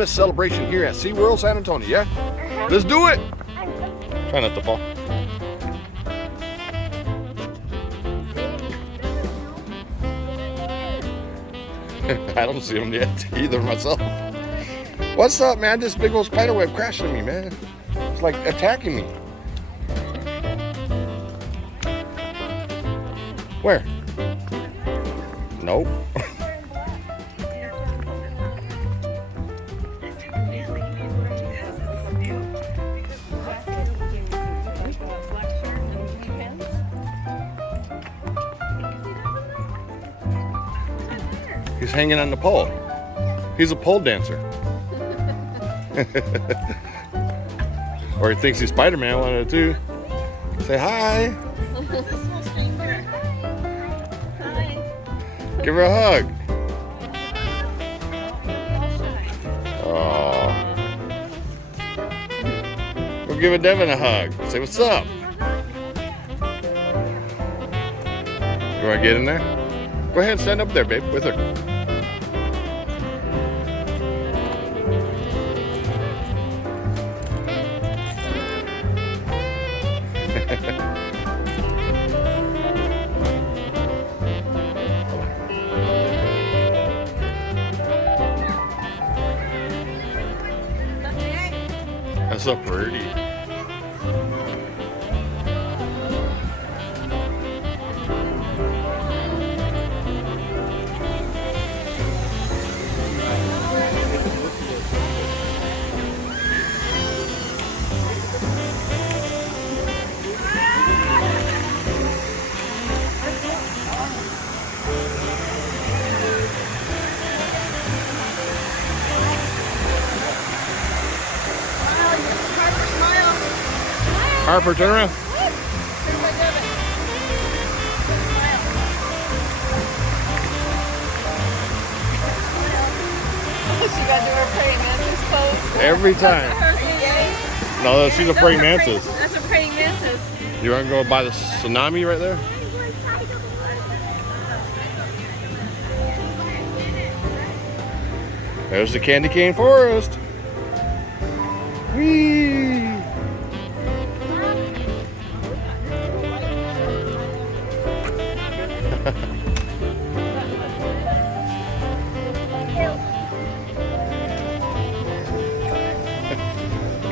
Christmas celebration here at SeaWorld San Antonio, yeah? Let's do it! Try not to fall. I don't see them yet either myself. What's up, man? This big old spider web crashing me, man. It's like attacking me. Where? Nope. He's hanging on the pole. He's a pole dancer. Or he thinks he's Spider-Man, one of the two. Say hi. Give her a hug. Oh. We'll give Devin a hug. Say what's up. You want to get in there? Go ahead and stand up there, babe, with her. That's so pretty. Harper, turn around. She got to do her praying mantis pose. Every time. No, she's a praying mantis. That's a praying mantis. You want to go by the tsunami right there? There's the candy cane forest. Whee!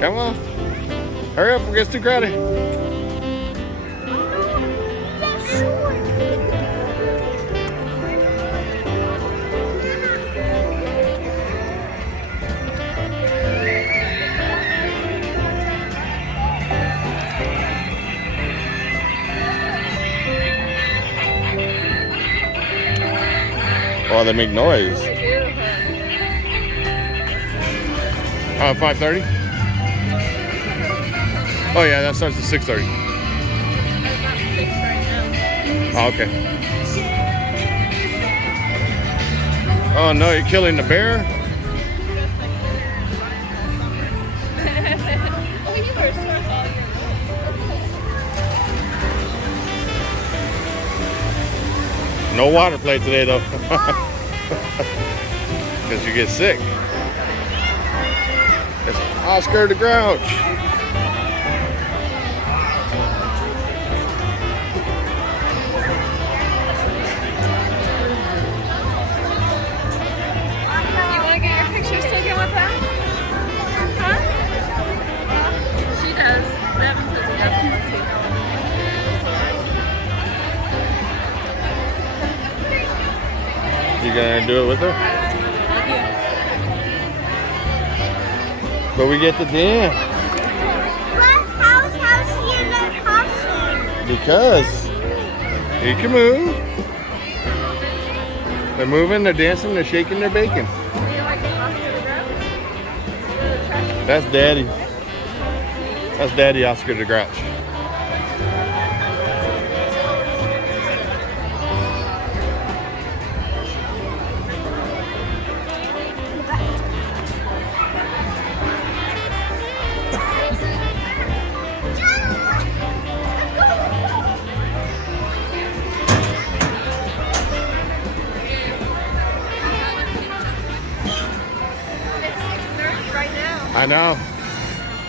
Come on. Hurry up, it gets too crowded. Oh, they make noise. 5:30? Oh yeah, that starts at 6:30. Oh, okay. Oh no, you're killing the bear? No water play today though. Because you get sick. It's Oscar the Grouch. You gonna do it with her? But we get the dance. How's she in that costume? Because he can move. They're moving, they're dancing, they're shaking, they're baking. That's Daddy. That's Daddy Oscar the Grouch. I know.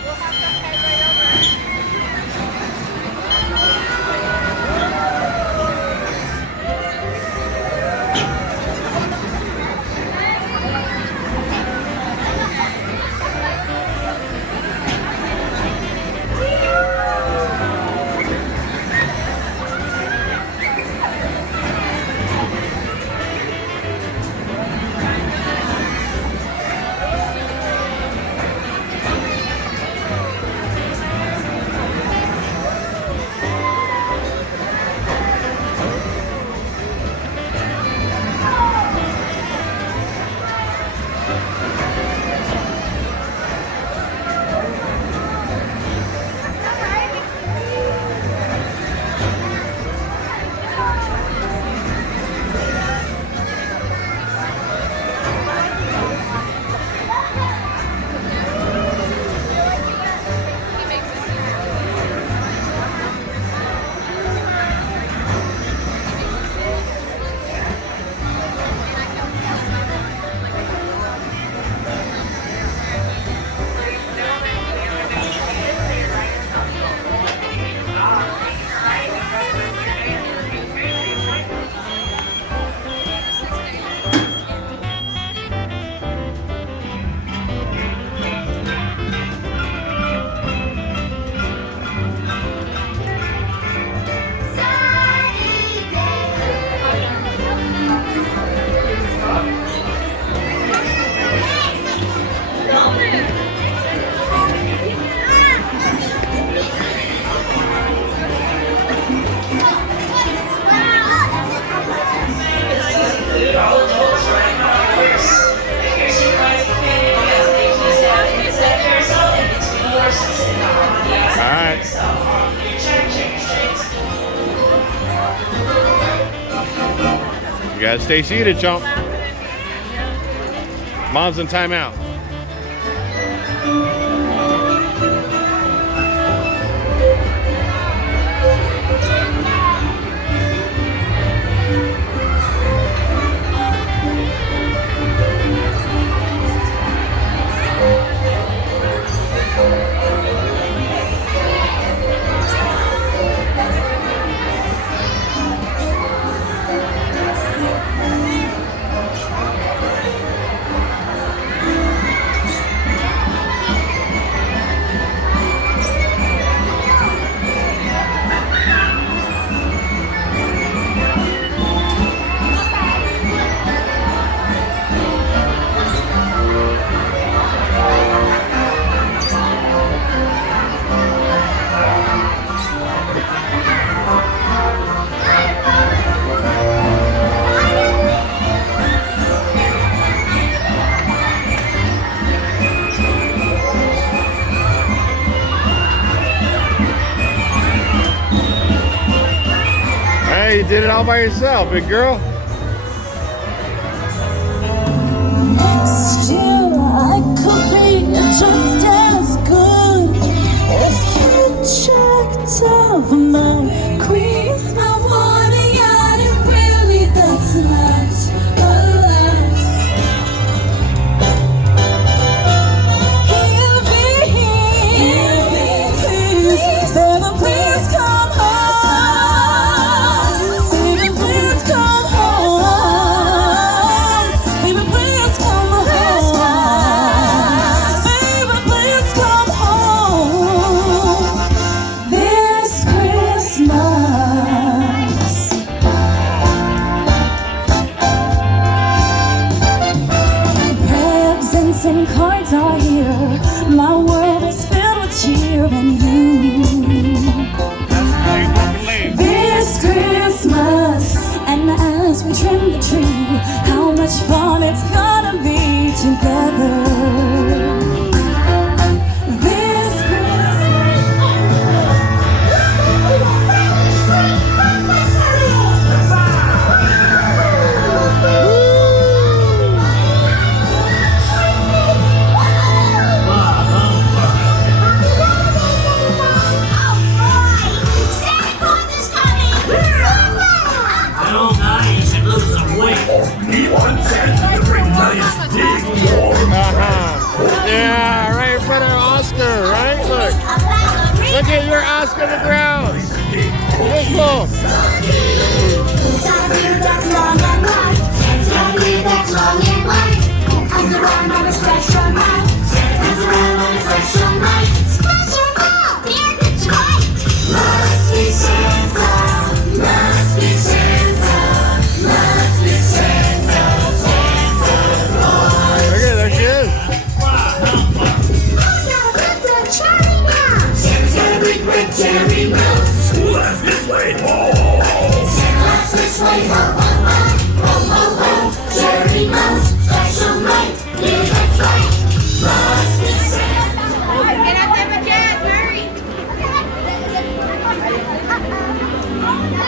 We'll have to head right over. You gotta stay seated, chump. Mom's in timeout. Hey, you did it all by yourself, big girl. Still, I could be just as good if you checked off my quiz. I want a yacht, and really that's not a lot. He'll be here, please, baby, please come home. Baby, please come home. Baby, please come home. Baby, please come home. This Christmas. Presents and cards are here. My world is filled with cheer and you. This Christmas, and as we trim the tree, how much fun it's gonna be together. This Well, now you should lose some weight. Yeah, right. Look at your Oscar the Grouch. This look. Look at there she is. Cherry moves. Ooh, that's this way. Let's this way, ho, ho, ho, ho, ho, ho. Cherry moves, special night, yeah, that's right. Must be Santa. Get out there, my jazz, hurry.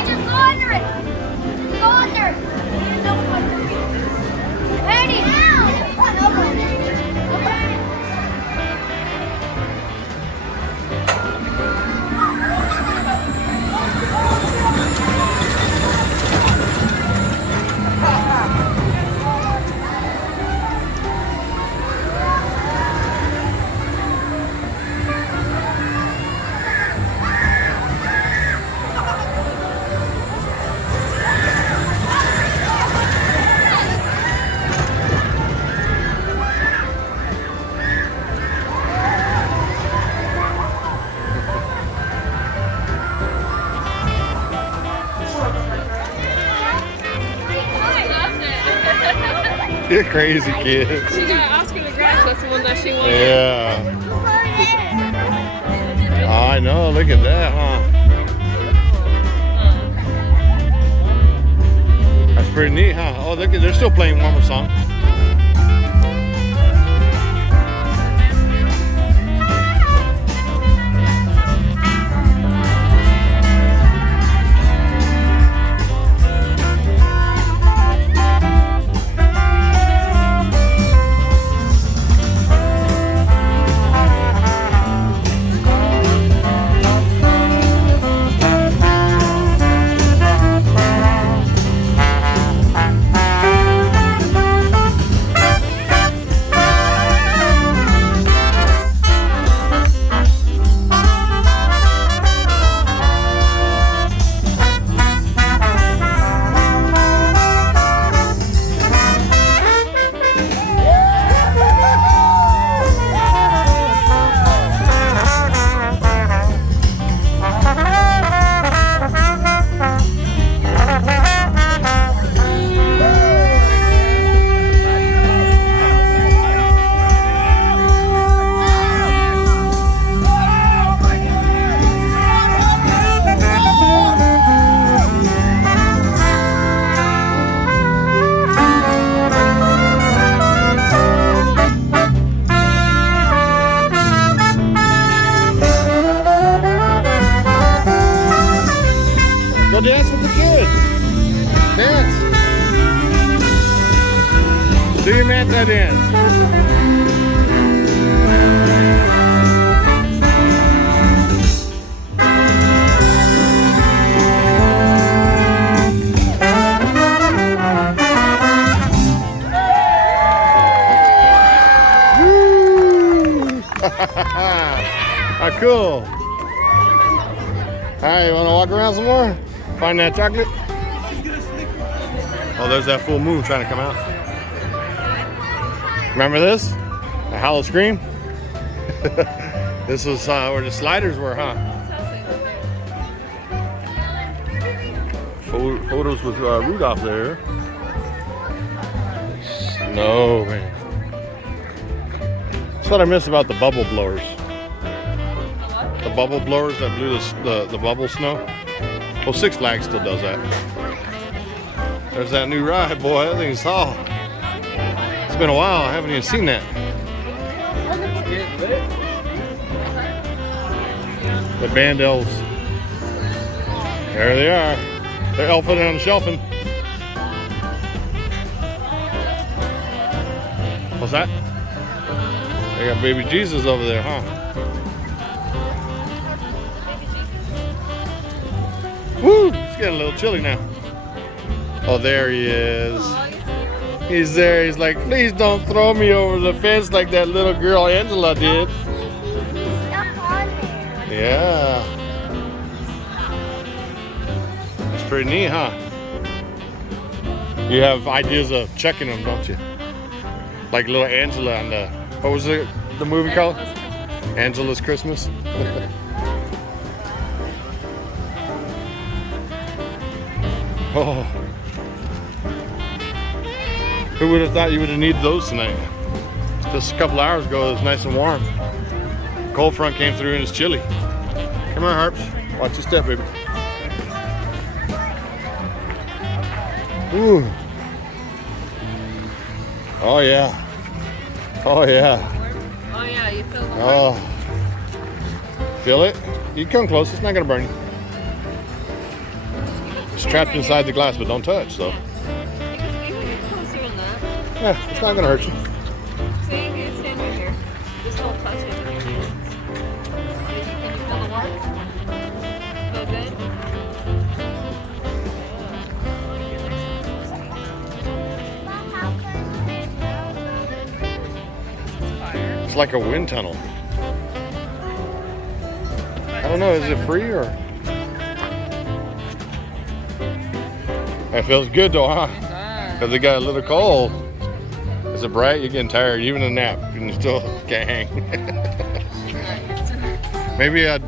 Just go under it. Just go under it. Ready? You're crazy, kid. She got Oscar the Grouch. That's the one that she wanted. Yeah. Oh, I know. Look at that, huh? That's pretty neat, huh? Oh, look, they're still playing one more song. Go dance with the kids. Dance. Do your manta dance. How cool. Alright, you want to walk around some more? Find that chocolate? Oh, there's that full moon trying to come out. Remember this? The Hollow Scream? This was where the sliders were, huh? Photos with Rudolph there. Snow, man. That's what I miss about the bubble blowers. The bubble blowers that blew the bubble snow. Well, Six Flags still does that. There's that new ride, boy. That thing's tall. It's been a while. I haven't even seen that. The band elves. There they are. They're elfing on the shelfing. What's that? They got baby Jesus over there, huh? Woo! It's getting a little chilly now. Oh, there he is. He's there. He's like, please don't throw me over the fence like that little girl Angela did. Yeah. That's pretty neat, huh? You have ideas of checking them, don't you? Like little Angela and what was the movie called? Angela's Christmas. Oh. Who would have thought you would have needed those tonight? Just a couple hours ago, it was nice and warm. Cold front came through and it's chilly. Come on, Harps. Watch your step, baby. Ooh. Oh yeah. Oh yeah. Oh yeah, you feel the Oh. Feel it? You come close, it's not gonna burn you. It's trapped inside the glass, but don't touch, so. You can get closer than that. Yeah, it's not gonna hurt you. So you can stand right here. Just don't touch it with your hands. Can you feel the warmth? Feel good? It's like a wind tunnel. I don't know, is it free or? It feels good though, huh? Because it got a little cold. Is it bright? You're getting tired, even a nap, and you still can't hang. Maybe a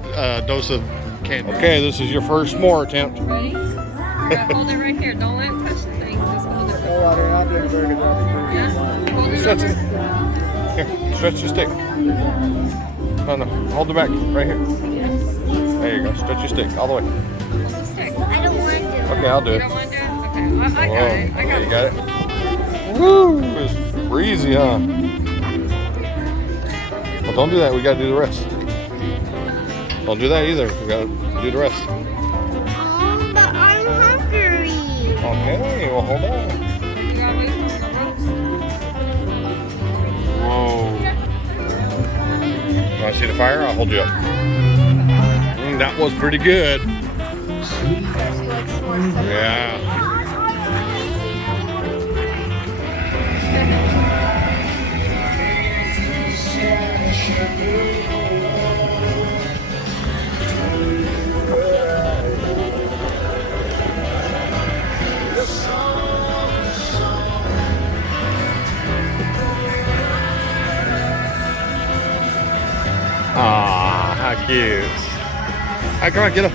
dose of candy. Okay, this is your first s'more attempt. Ready? Yeah, hold it right here. Don't let it touch the thing. Just hold it. Yeah? Hold it Stretch it. over. Here, stretch your stick. No, no, hold it back, right here. There you go, stretch your stick all the way. Hold the stick. I don't want to. Okay, I'll do You it. don't want to do it? Okay. I got Whoa. it. I Okay, got you it. got it? Woo! It's breezy, huh? Well, don't do that. We gotta do the rest. Don't do that either. We gotta do the rest. Oh, but I'm hungry. Okay, well, hold on. You gotta wait for the ropes. Whoa. You wanna see the fire? I'll hold you up. That was pretty good. Yeah. Ah, how cute. All right, come on, get up.